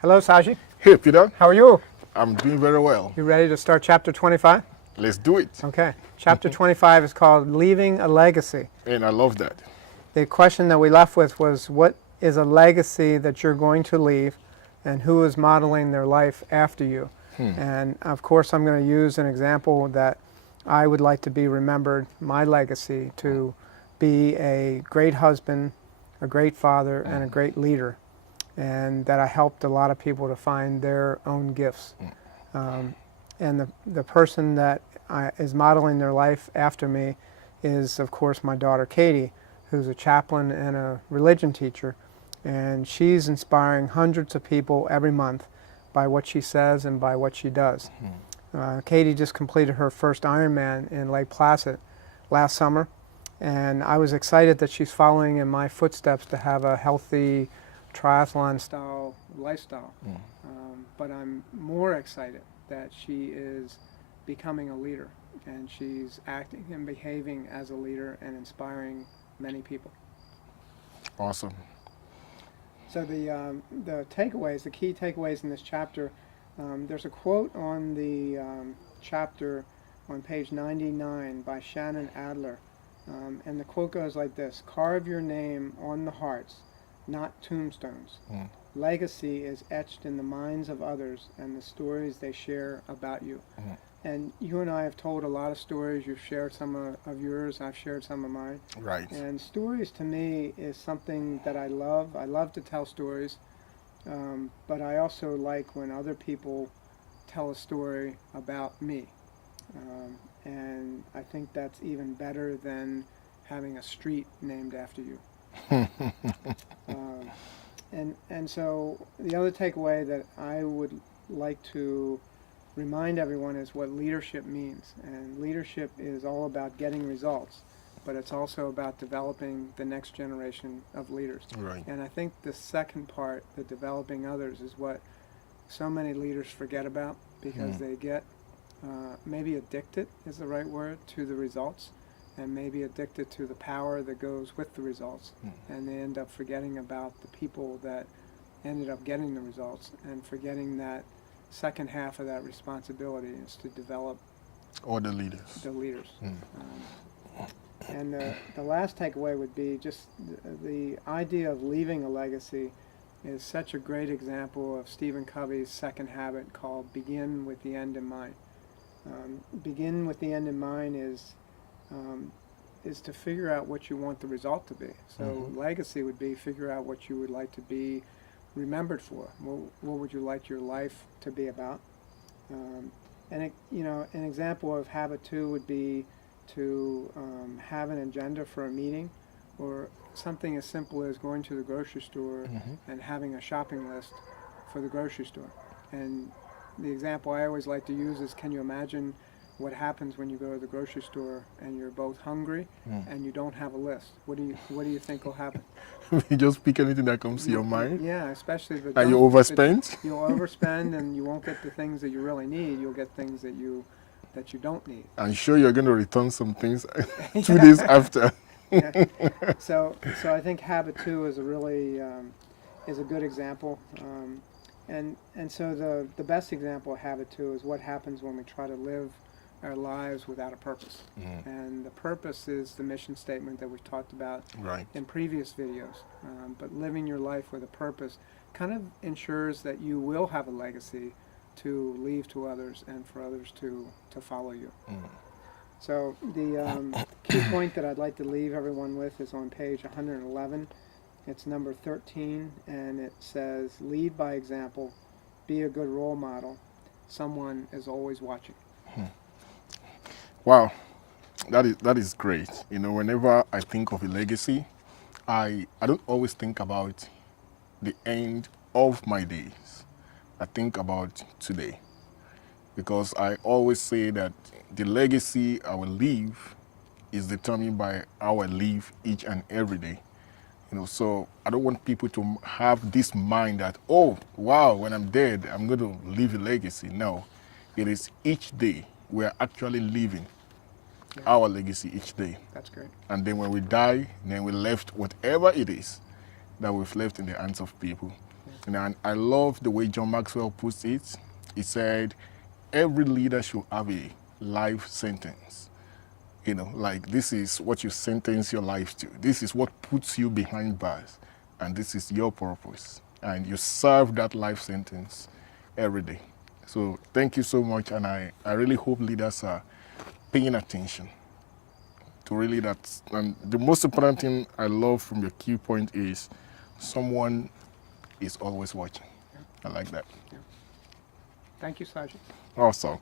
Hello, Saji. Hey, Peter. How are you? I'm doing very well. You ready to start chapter 25? Let's do it. Okay. Chapter 25 is called Leaving a Legacy. And I love that. The question that we left with was, what is a legacy that you're going to leave, and who is modeling their life after you? And of course, I'm going to use an example that I would like to be remembered, my legacy, to be a great husband, a great father, and a great leader, and that I helped a lot of people to find their own gifts. And the person that is modeling their life after me is, of course, my daughter Katie, who's a chaplain and a religion teacher. And she's inspiring hundreds of people every month by what she says and by what she does. Katie just completed her first Ironman in Lake Placid last summer. And I was excited that she's following in my footsteps to have a healthy triathlon-style lifestyle. But I'm more excited that she is becoming a leader, and she's acting and behaving as a leader and inspiring many people. Awesome. So the takeaways, the key takeaways in this chapter, there's a quote on the chapter on page 99 by Shannon Adler, and the quote goes like this: "Carve your name on the hearts, not tombstones. Legacy is etched in the minds of others and the stories they share about you." And you and I have told a lot of stories. You've shared some of yours. I've shared some of mine. Right. And stories to me is something that I love. I love to tell stories, but I also like when other people tell a story about me. And I think that's even better than having a street named after you. And so the other takeaway that I would like to remind everyone is what leadership means. And leadership is all about getting results, but it's also about developing the next generation of leaders. Right. And I think the second part, the developing others, is what so many leaders forget about, because they get maybe addicted is the right word to the results, and maybe addicted to the power that goes with the results, and they end up forgetting about the people that ended up getting the results, and forgetting that second half of that responsibility is to develop All the leaders. the leaders. And the last takeaway would be just the idea of leaving a legacy is such a great example of Stephen Covey's second habit called begin with the end in mind. Begin with the end in mind is to figure out what you want the result to be. So legacy would be figure out what you would like to be remembered for. What would you like your life to be about? And an example of habit 2 would be to have an agenda for a meeting, or something as simple as going to the grocery store and having a shopping list for the grocery store. And the example I always like to use is, can you imagine what happens when you go to the grocery store and you're both hungry and you don't have a list? What do you think will happen? You just pick anything that comes to your mind. Yeah, especially the And you overspend. You'll overspend, and you won't get the things that you really need. You'll get things that you don't need. I'm sure you're going to return some things 2 days after. Yeah. So I think habit 2 is a really is a good example. And so the best example of habit 2 is what happens when we try to live our lives without a purpose. And the purpose is the mission statement that we've talked about Right. in previous videos. But living your life with a purpose kind of ensures that you will have a legacy to leave to others and for others to follow you. So the key point that I'd like to leave everyone with is on page 111. It's number 13, and it says, lead by example, be a good role model. Someone is always watching. Wow, that is great. You know, whenever I think of a legacy, I don't always think about the end of my days. I think about today, because I always say that the legacy I will leave is determined by how I live each and every day. You know, so I don't want people to have this mind that, oh, wow, when I'm dead, I'm going to leave a legacy. No, it is each day we're actually living our legacy each day. That's great. And then when we die, then we left whatever it is that we've left in the hands of people. And I love the way John Maxwell puts it. He said, every leader should have a life sentence. Like this is what you sentence your life to. This is what puts you behind bars. And this is your purpose. And you serve that life sentence every day. So thank you so much. And I really hope leaders are paying attention to really that. And the most important thing I love from your key point is someone is always watching. I like that. Thank you, Sergeant. Awesome.